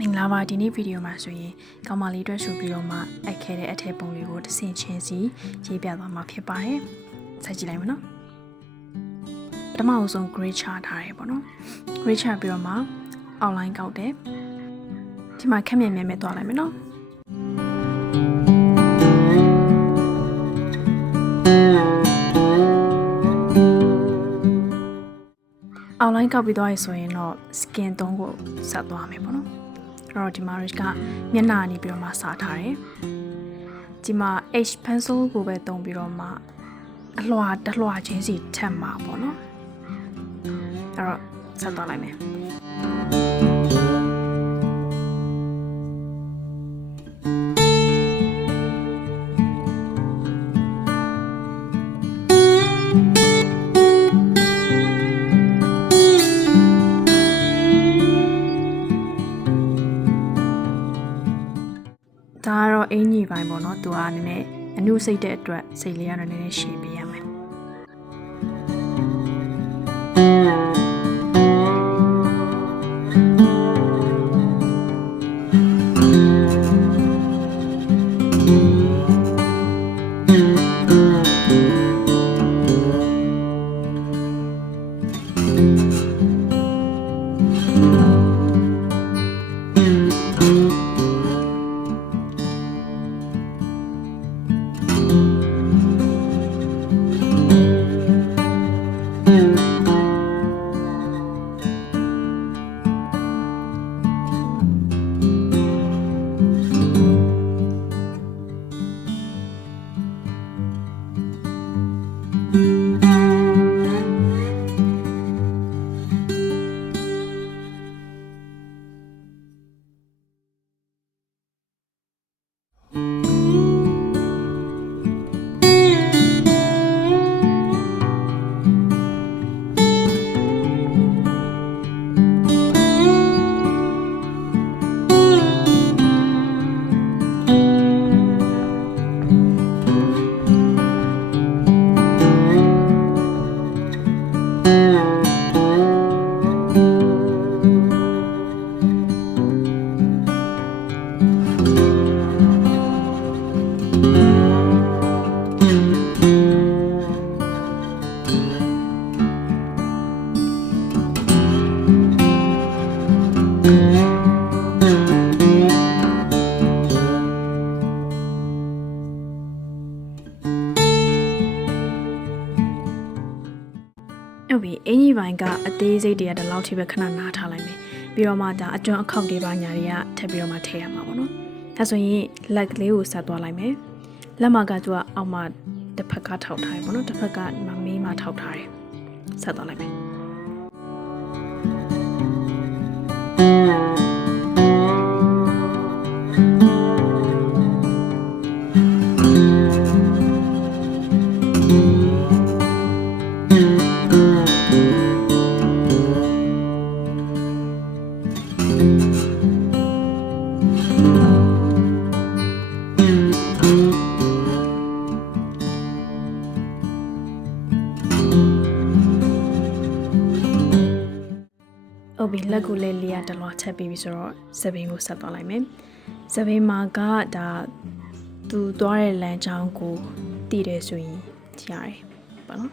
မင်္ဂလာပါဒီနေ့ဗီဒီယိုမှာဆိုရင်ကောင်မလေးအတွက်ဆိုပြီးတော့မှအိုက်ခဲတဲ့အထက်ပုံလေးကိုတစ်ဆင့်ချင်းစီရေးပြသွားမှာဖြစ်ပါတယ်။ဆက်ကြည့်လိုက်မနော်။ပထမအဆုံး grade chart ထားတယ်ပေါ့နော်။ grade chart ပြီးတော့မှ outline ကောက်တယ်။ဒီမှာခက်မြင်မြင်ပဲသွားလိုက်မယ်နော်။ outline ကောက်ပြီးသွားရဆိုရင်တော့ skin tone ကိုဆက်သွားမယ်ပေါ့နော်။အဲ့တော့ဒီမှာကမျက်နှာနေပြီးတော့မှစာထားတယ်ဒီမှာ H pencil ကိုပဲသုံးပြီးတော့မှအလွှာတစ်လွှာချင်းစီထပ်မှာပေါ့နော်အဲ့တော့ဆက်သွားလိုက်မယ်ဒါကတော့အင်ကြီးပိုင်းပေါ့နော်သူကနည်းနည်းအနုစိတ်တဲ့အတွက်စိတ်လေးကတော့နည်းနည်းရှည်ပေးရမယ်ဟုတ်ပြီအင်ကြီးပိုင်းကအသေးစိတ်တွေကဒီလောက်ထိပဲခဏနားထားလိုက်မယ်ပြီးတော့မှဒါအတွန်းအခောက်တွေပါညာတွေကထပ်ပြီးတော့မှထည့်ရမှာပေါ့နော်ဒါဆိုရင်လက်ကလေးကိုဆက်သွားလိုက်မယ်လက်မကသူကအောက်မှာတစ်ဖက်ကထောက်ထားတယ်ပေါ့နော်တစ်ဖက်ကမေးမှထောက်ထားတယ်ဆက်သွားလိုက်မယ်ဟုတ်ပြီလက်ကိုလည်းလေးရတလွားချက်ပြီးပြီဆိုတော့စပင်းကိုဆက်သွားလိုက်မယ်စပင်းမှာကဒါသူသွားတဲ့လမ်းကြောင်းကိုတည်တယ်ဆိုရင်ရတယ်ပေါ့နော်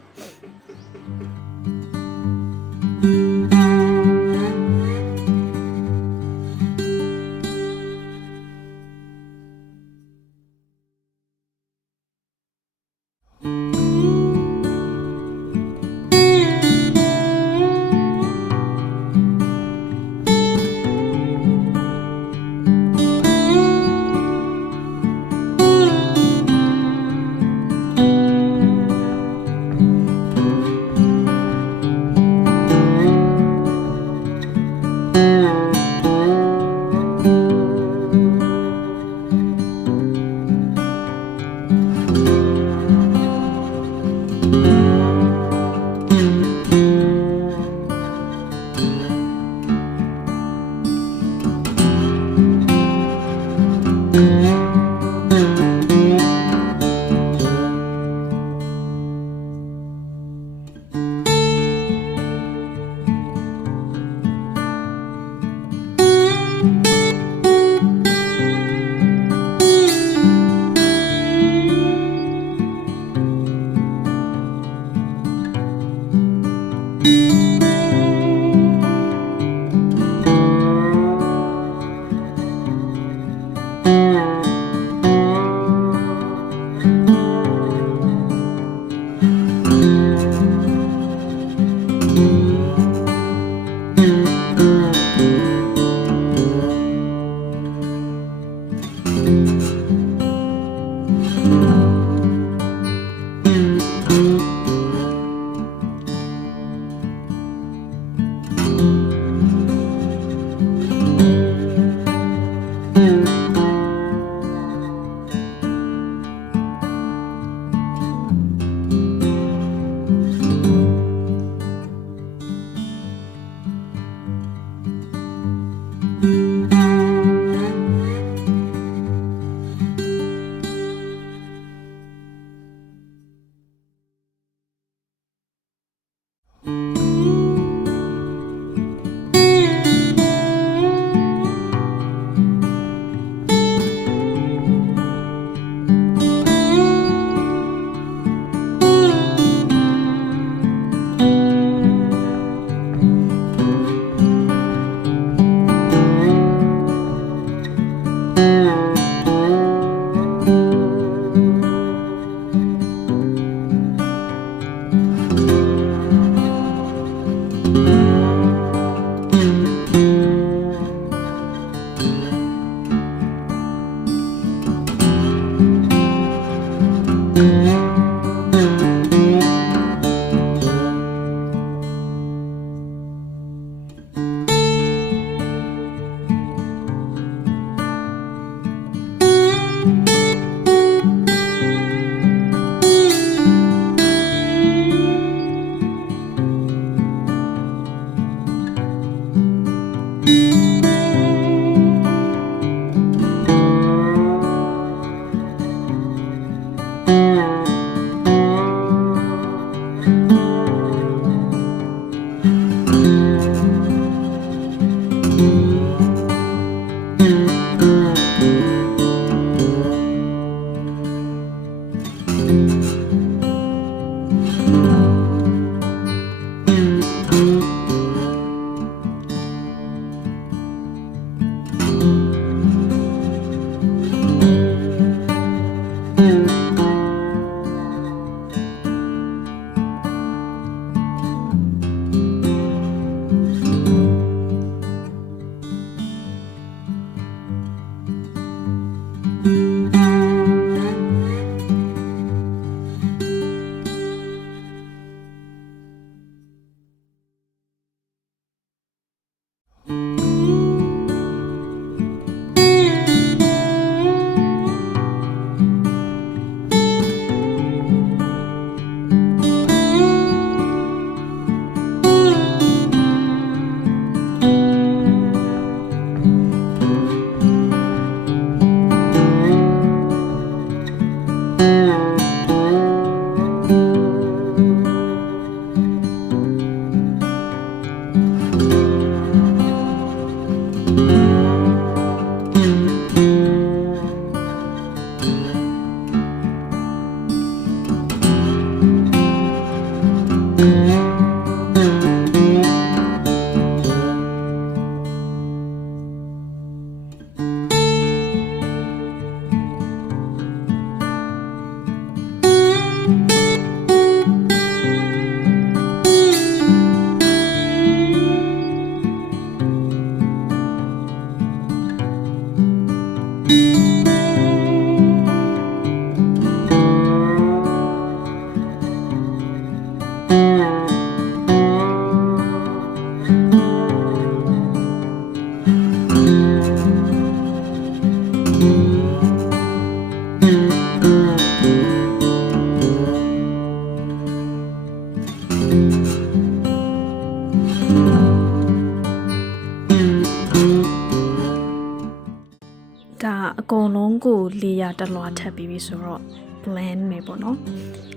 အကုန်လုံးကိုလေယာတလွားထပ်ပြီးပြီဆိုတော့ blend မယ်ပေါ့နော်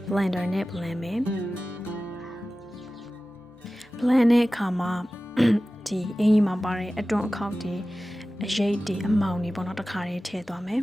blender နဲ့ blend မယ် blend တဲ့အခါမှာဒီအင်ကြီးမှာပါတဲ့အတွန်းအခေါက်တွေအရိပ်တွေအမောင်တွေပေါ့နော်တစ်ခါတည်းထည့်သွားမယ်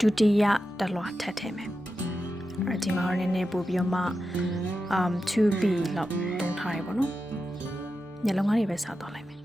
ဒုတိယတလွားထပ်ထည့်မယ် ဒီမှာတော့နည်းနည်းပို့ပြီးတော့မှ2B လောက်တုံးထားရပေါ့နော်ညလုံးကားတွေပဲစားသွားလိုက်မယ်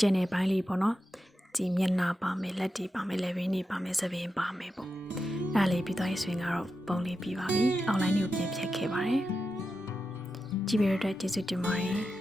ကျက်နေပိုင်းလေးပေါ့နော်ဒီမျက်နှာပါမယ်လက်တွေပါမယ်လက်ရင်းတွေပါမယ်စပင်းပါမယ်ပေါ့အဲ့ဒါလေးပြီးသွားရင်ဆိုရင်ကတော့ပုံလေးပြီးပါပြီအောက်လိုင်းတွေကိုပြင်ဖြတ်ခဲ့ပါတယ်ကြည့်ပြရတဲ့ကျေးဇူးတင်ပါတယ်